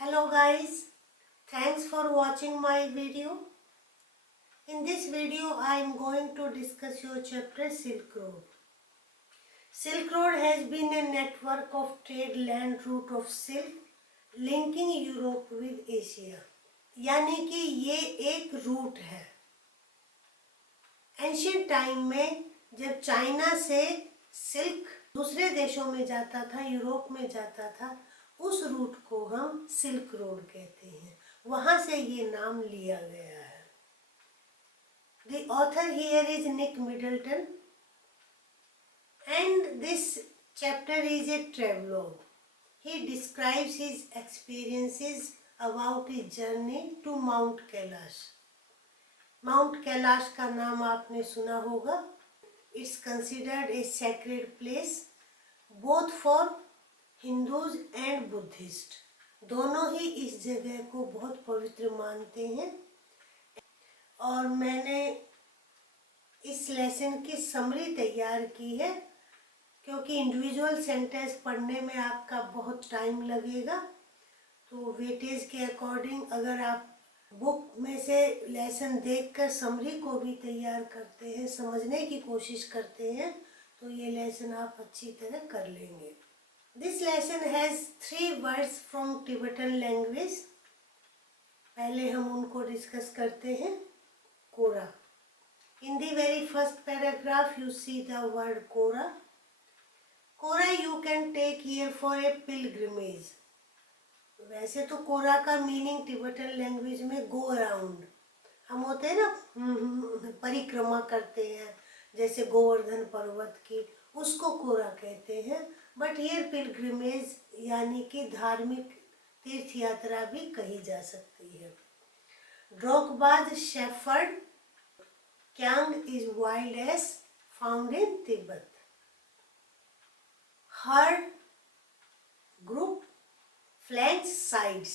Hello guys, thanks for watching my video. In this video I am going to discuss your chapter Silk Road. Silk Road has been a network of trade land route of silk linking Europe with Asia, यानी कि ये एक root है। Ancient time में जब China से silk दूसरे देशों में जाता था, यूरोप में जाता था, उस रूट को हम सिल्क रोड कहते हैं। वहां से ये नाम लिया गया है। The author here is Nick Middleton and this chapter is a travelogue. He describes his experiences about his journey to Mount Kailash. Mount Kailash का नाम आपने सुना होगा। It's considered a sacred place both for Hindus and Buddhist. दोनों ही इस जगह को बहुत पवित्र मानते हैं। और मैंने इस लेसन की समरी तैयार की है क्योंकि इंडिविजुअल सेंटेंस पढ़ने में आपका बहुत टाइम लगेगा। तो वेटेज के अकॉर्डिंग अगर आप बुक में से लेसन देखकर समरी को भी तैयार करते हैं, समझने की कोशिश करते हैं, तो ये लेसन आप अच्छी तरह कर लेंगे। This lesson has 3 words from Tibetan language. पहले हम उनको डिस्कस करते हैं। Kora. In the very first paragraph you see the word kora. Kora you can take here for a pilgrimage. वैसे तो कोरा का मीनिंग टिबेटन लैंग्वेज में गो अराउंड। हम होते हैं ना, परिक्रमा करते हैं, जैसे गोवर्धन पर्वत की, उसको कोरा कहते हैं। बट हियर पिलग्रिमेज यानी कि धार्मिक तीर्थ यात्रा भी कही जा सकती है। ड्रोकबाज shepherd kiang is wild ass found in Tibet. Herd group flanks sides.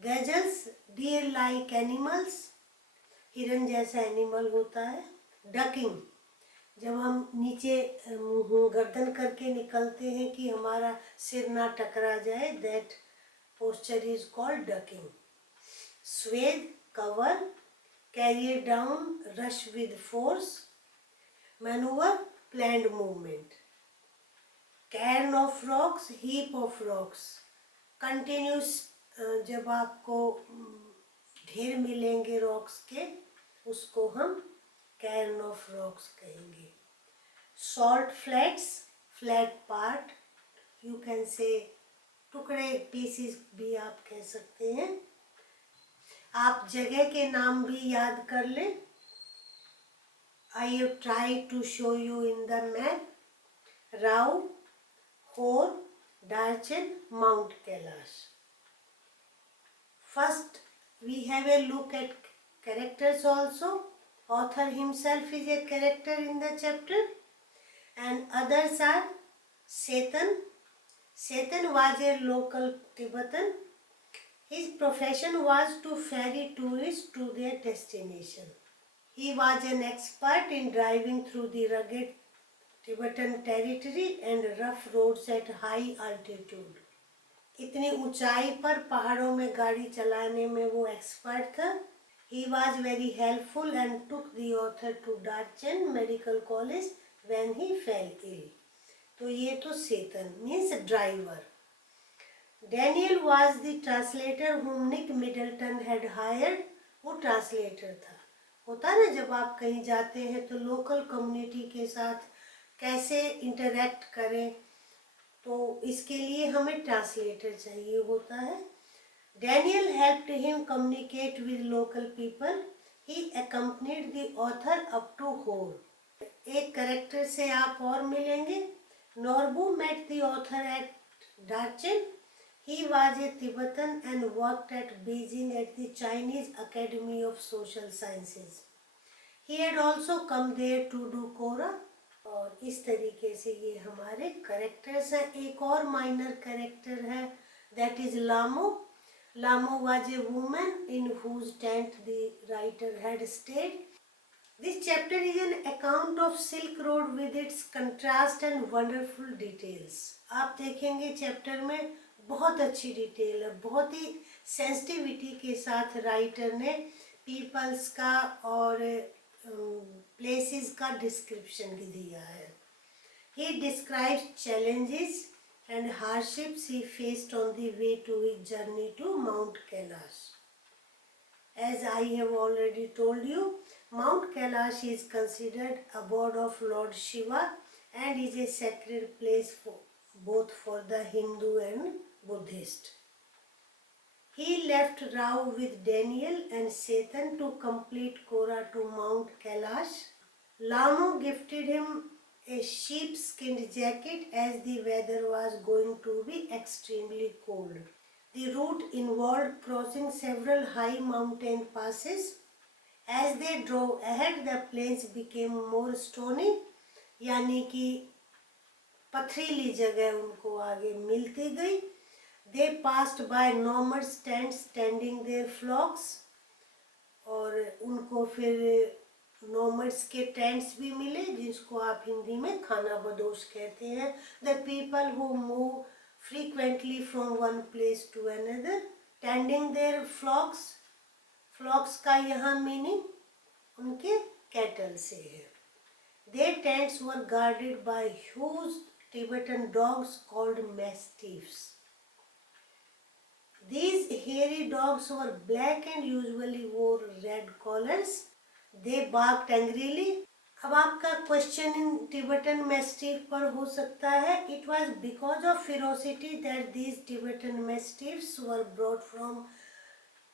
Gazelles deer like animals. हिरन जैसा एनिमल होता है। डकिंग, जब हम नीचे गर्दन करके निकलते हैं कि हमारा सिर ना टकरा जाए, that posture is called ducking. स्वेद cover, career down, rush with force, manoeuvre planned movement. Cairn of rocks, heap of rocks. Continuous, जब आपको ढेर मिलेंगे रॉक्स के, उसको हम कैर्न ऑफ रॉक्स कहेंगे। Salt flats, flat part, you can say टुकड़े, पीसीस भी आप कह सकते हैं। आप जगह के नाम भी याद कर लें। I have try to show you in the map. राउ, Hor, Darchen, Mount Kailash. First, we have a look at characters also. Author himself is a character in the chapter, and others are Setan. Setan was a local Tibetan. His profession was to ferry tourists to their destination. He was an expert in driving through the rugged Tibetan territory and rough roads at high altitude. इतनी ऊंचाई पर पहाड़ों में गाड़ी चलाने में वो expert था। He was very helpful and took the author to Darchen Medical College when he fell ill. तो ये तो Seten means driver. Daniel was the translator whom Nick Middleton had hired. वो ट्रांसलेटर था। होता ना, जब आप कहीं जाते हैं तो लोकल कम्युनिटी के साथ कैसे इंटरेक्ट करें, तो इसके लिए हमें ट्रांसलेटर चाहिए होता है। Daniel helped him communicate with local people. He accompanied the author up to Hor. एक कैरेक्टर से आप और मिलेंगे। Norbu met the author at Darchen. He was a Tibetan and worked at Beijing at the Chinese Academy of Social Sciences. He had also come there to do kora. और इस तरीके से ये हमारे करेक्टर्स हैं। एक और माइनर करेक्टर है, that is Lamo. Lamo was a woman in whose tent the writer had stayed. This chapter is an account of silk road with its contrast and wonderful details. आप देखेंगे चैप्टर में बहुत अच्छी डिटेल है, बहुत ही सेंसिटिविटी के साथ राइटर ने पीपल्स का और प्लेसेस का डिस्क्रिप्शन दिया है. He describes challenges and hardships he faced on the way to his journey to Mount Kailash. As I have already told you, Mount Kailash is considered abode of Lord Shiva and is a sacred place both for the Hindu and Buddhist. He left Rao with Daniel and Satan to complete Kora to Mount Kailash. Lamo gifted him a sheepskin jacket as the weather was going to be extremely cold. The route involved crossing several high mountain passes. As they drove ahead, the plains became more stony, यानी कि पथरीली जगह उनको आगे मिलती गई. They passed by nomads tents tending their flocks, और उनको फिर नोमड्स के टेंट्स भी मिले जिसको आप हिंदी में खाना बदोश कहते हैं. The people who move frequently from one place to another tending their flocks. Flocks का यहाँ मीनिंग उनके कैटल से है. Their tents were guarded by huge Tibetan dogs called mastiffs. These hairy dogs were black and usually wore red collars. They barked angrily. अब आपका question in Tibetan mastiff पर हो सकता है. It was because of ferocity that these Tibetan mastiffs were brought from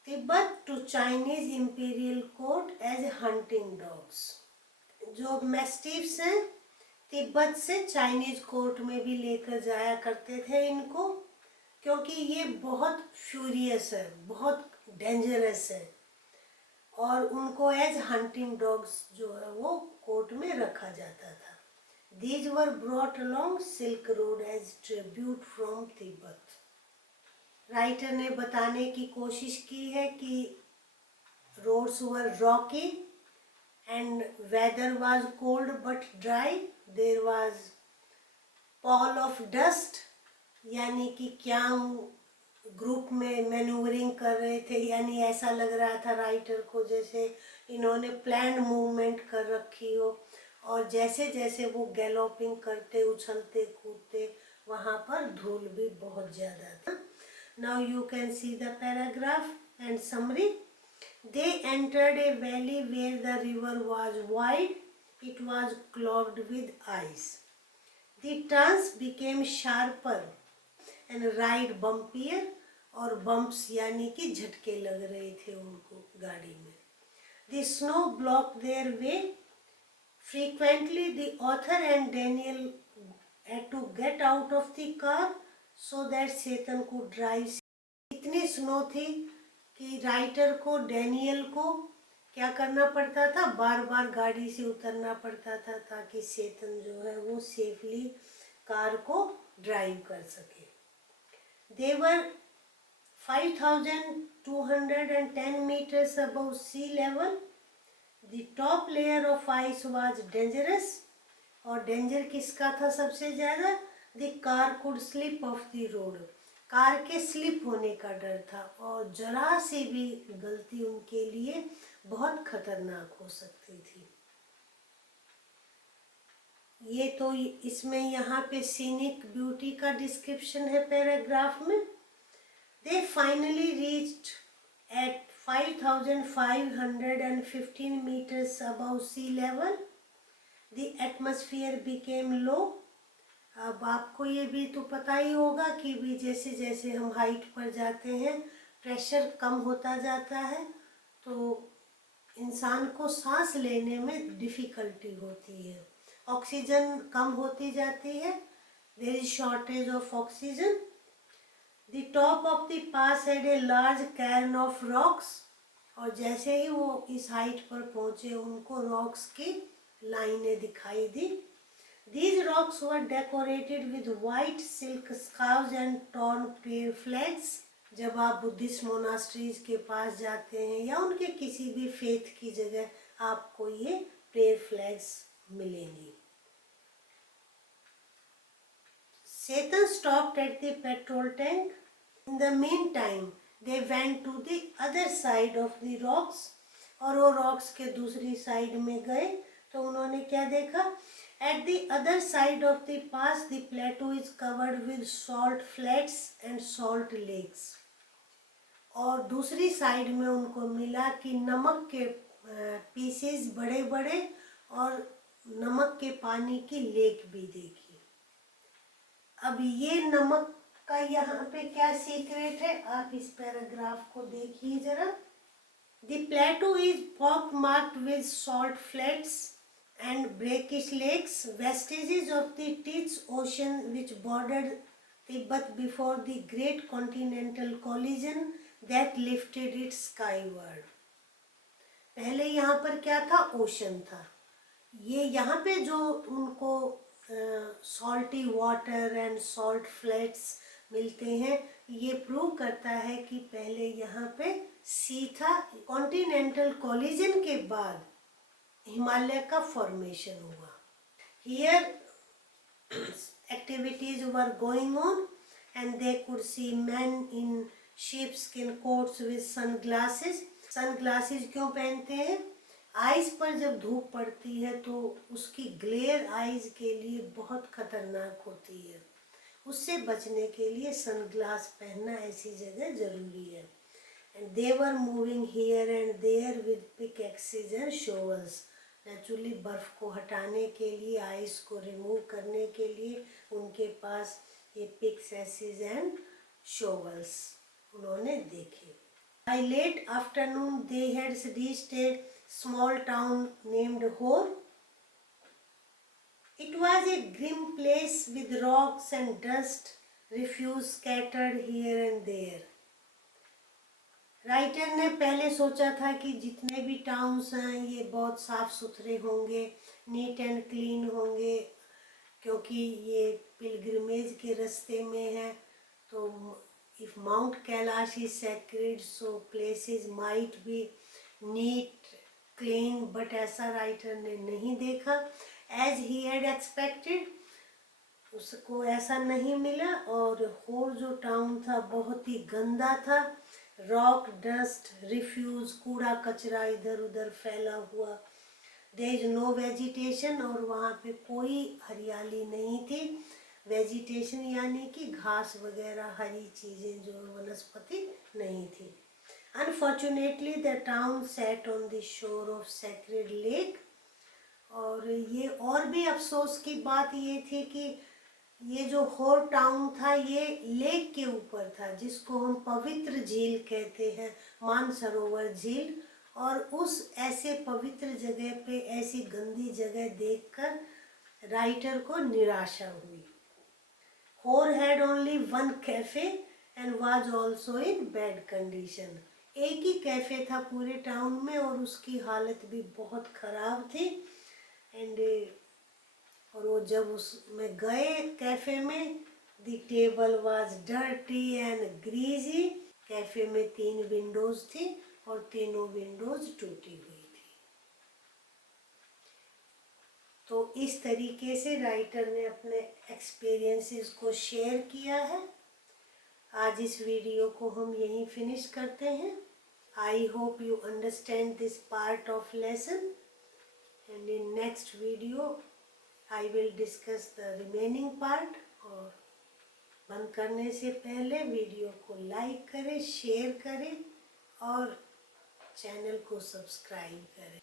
Tibet to Chinese imperial court as hunting dogs. जो मैस्टिफ्स हैं तिब्बत से Chinese court में भी लेकर जाया करते थे इनको, क्योंकि ये बहुत फ्यूरियस है, बहुत डेंजरस है, और उनको एज हंटिंग डॉग्स जो है वो कोर्ट में रखा जाता था. These were brought along silk road as tribute from Tibet. Writer ने बताने की कोशिश की है कि roads were rocky and weather was cold but dry. There was pall of dust, यानी कि क्या ग्रुप में मैन्यूवरिंग कर रहे थे, यानी ऐसा लग रहा था राइटर को जैसे इन्होंने प्लान मूवमेंट कर रखी हो, और जैसे जैसे वो गैलोपिंग करते उछलते कूदते वहाँ पर धूल भी बहुत ज़्यादा था. Now you can see the paragraph and summary. They entered a valley where the river was wide. It was clogged with ice. The turns became sharper and ride bumpier, और बम्प्स यानी कि झटके लग रहे थे उनको गाड़ी में. The snow block their way. Frequently the author and Daniel had to get out of the car so that Seten को ड्राइव. इतनी स्नो थी कि राइटर को, डैनियल को क्या करना पड़ता था, बार बार गाड़ी से उतरना पड़ता था ताकि सेतन जो है वो सेफली कार को ड्राइव कर सके. They were 5,210 meters above sea level. The top layer of ice was dangerous. और डेंजर किसका था सबसे ज़्यादा? The car could slip off the road. Car के स्लिप होने का डर था, और जरा सी भी गलती उनके लिए बहुत खतरनाक हो सकती थी. ये तो इसमें यहाँ पे सीनिक ब्यूटी का डिस्क्रिप्शन है पैराग्राफ में. They finally reached eight 5,515 meters above sea level. The atmosphere became low. अब आपको ये भी तो पता ही होगा कि भी जैसे जैसे हम हाइट पर जाते हैं प्रेशर कम होता जाता है, तो इंसान को सांस लेने में डिफ़िकल्टी होती है, ऑक्सीजन कम होती जाती है. There is shortage of oxygen. The top of the pass had a large cairn of rocks. और जैसे ही वो इस हाइट पर पहुँचे उनको रॉक्स की लाइनें दिखाई दी. These rocks were decorated with white silk scarves and torn prayer flags. जब आप बुद्धिस्ट मोनास्ट्रीज के पास जाते हैं या उनके किसी भी फेथ की जगह, आपको ये प्रेयर फ्लैग्स मिलेंगी. Satan stopped at the petrol tank. In the meantime, they went to the other side of the rocks. और वो रॉक्स के दूसरी साइड में गए तो उन्होंने क्या देखा? At the other side of the pass, the plateau is covered with salt flats and salt lakes. और दूसरी साइड में उनको मिला कि नमक के पीसेस बड़े बड़े और नमक के पानी की लेक भी देखी। अब ये नमक का यहाँ पे क्या सीक्रेट है, आप इस पैराग्राफ को देखिए जरा। The plateau is pockmarked with salt flats and brackish lakes, vestiges of the Tic Ocean which bordered Tibet before the great continental collision that lifted it skyward. पहले यहाँ पर क्या था? ओशन था। ये यहाँ पे जो उनको salty water and salt flats मिलते हैं, ये प्रूव करता है कि पहले यहाँ पे सी था। कॉन्टिनेंटल कोलिजन के बाद हिमालय का फॉर्मेशन हुआ। Here activities were going on and they could see men in sheepskin coats with sunglasses. Sunglasses क्यों पहनते हैं? आइज पर जब धूप पड़ती है तो उसकी ग्लेयर आइज के लिए बहुत खतरनाक होती है। उससे बचने के लिए सनग्लास पहनना ऐसी जगह जरूरी है। And they were moving here and there with pickaxes and shovels. Naturally बर्फ को हटाने के लिए, आइस को रिमूव करने के लिए उनके पास ये पिकैक्सेस एंड शोवल्स उन्होंने देखे। By late afternoon they had reached a small town named Hor. It was a grim place with rocks and dust, refuse scattered here and there. Writer ने पहले सोचा था कि जितने भी टाउन्स हैं ये बहुत साफ सुथरे होंगे, नीट एंड क्लीन होंगे, क्योंकि ये पिलग्रिमेज के रास्ते में है। तो if Mount Kailash is sacred, so places might be neat, clean, but ऐसा राइटर ने नहीं देखा। As he had expected, उसको ऐसा नहीं मिला और होर जो टाउन था बहुत ही गंदा था। रॉक, डस्ट, रिफ्यूज, कूड़ा कचरा इधर उधर फैला हुआ। देयर इज नो वेजिटेशन, और वहाँ पे कोई हरियाली नहीं थी। वेजिटेशन यानी कि घास वगैरह, हरी चीज़ें जो वनस्पति नहीं थी। Unfortunately the town set on the shore of sacred lake. और ये और भी अफसोस की बात ये थी कि ये जो होर टाउन था ये लेक के ऊपर था, जिसको हम पवित्र झील कहते हैं, मानसरोवर झील। और उस ऐसे पवित्र जगह पे ऐसी गंदी जगह देखकर राइटर को निराशा हुई। होर had only one cafe and was also in bad condition. एक ही कैफे था पूरे टाउन में और उसकी हालत भी बहुत खराब थी। एंड और वो जब उसमें गए कैफे में, the table was dirty and greasy. Cafe में 3 विंडोज थी और तीनों विंडोज टूटी हुई थी। तो इस तरीके से राइटर ने अपने एक्सपीरियंसेस को शेयर किया है। आज इस वीडियो को हम यहीं फिनिश करते हैं। I hope you understand this part of lesson, and in next video I will discuss the remaining part. और बंद करने से पहले वीडियो को लाइक करें, शेयर करें और चैनल को सब्सक्राइब करें।